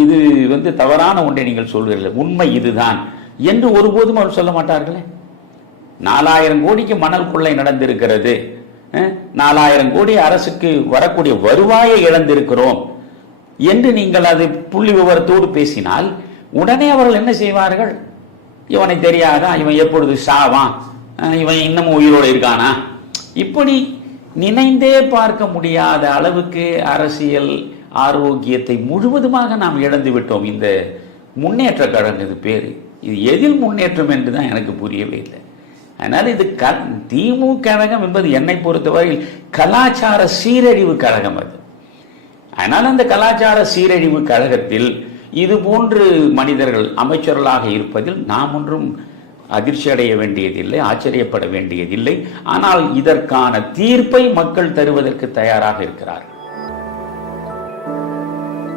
இது வந்து தவறான ஒன்றை நீங்கள் சொல்வீர்கள் உண்மை இதுதான். என்று ஒருபோதும் அவர் சொல்ல மாட்டார்களே. நாலாயிரம் கோடிக்கு மணல் கொள்ளை நடந்திருக்கிறது. நாலாயிரம் கோடி அரசுக்கு வரக்கூடிய வருவாயை இழந்திருக்கிறோம் என்று நீங்கள் அது புள்ளி விவரத்தோடு பேசினால் உடனே அவர்கள் என்ன செய்வார்கள்? இவனை தெரியாதா? இவன் எப்பொழுது சாவான்? இவன் இன்னமும் உயிரோடு இருக்கானா? இப்படி நினைந்தே பார்க்க முடியாத அளவுக்கு அரசியல் ஆரோக்கியத்தை முழுவதுமாக நாம் இழந்து விட்டோம். இந்த முன்னேற்ற கழகம் இது பேர். இது எதில் முன்னேற்றம் என்று தான் எனக்கு புரியவே இல்லை. அதனால் இது க திமுக கழகம் என்பது என்னை பொறுத்தவரையில் கலாச்சார சீரழிவு கழகம் அது. அதனால் அந்த கலாச்சார சீரழிவு கழகத்தில் இது போன்று மனிதர்கள் அமைச்சர்களாக இருப்பதில் நாம் ஒன்றும் அதிர்ச்சி அடைய வேண்டியதில்லை ஆச்சரியப்பட வேண்டியதில்லை. ஆனால் இதற்கான தீர்ப்பை மக்கள் தருவதற்கு தயாராக இருக்கிறார்கள்.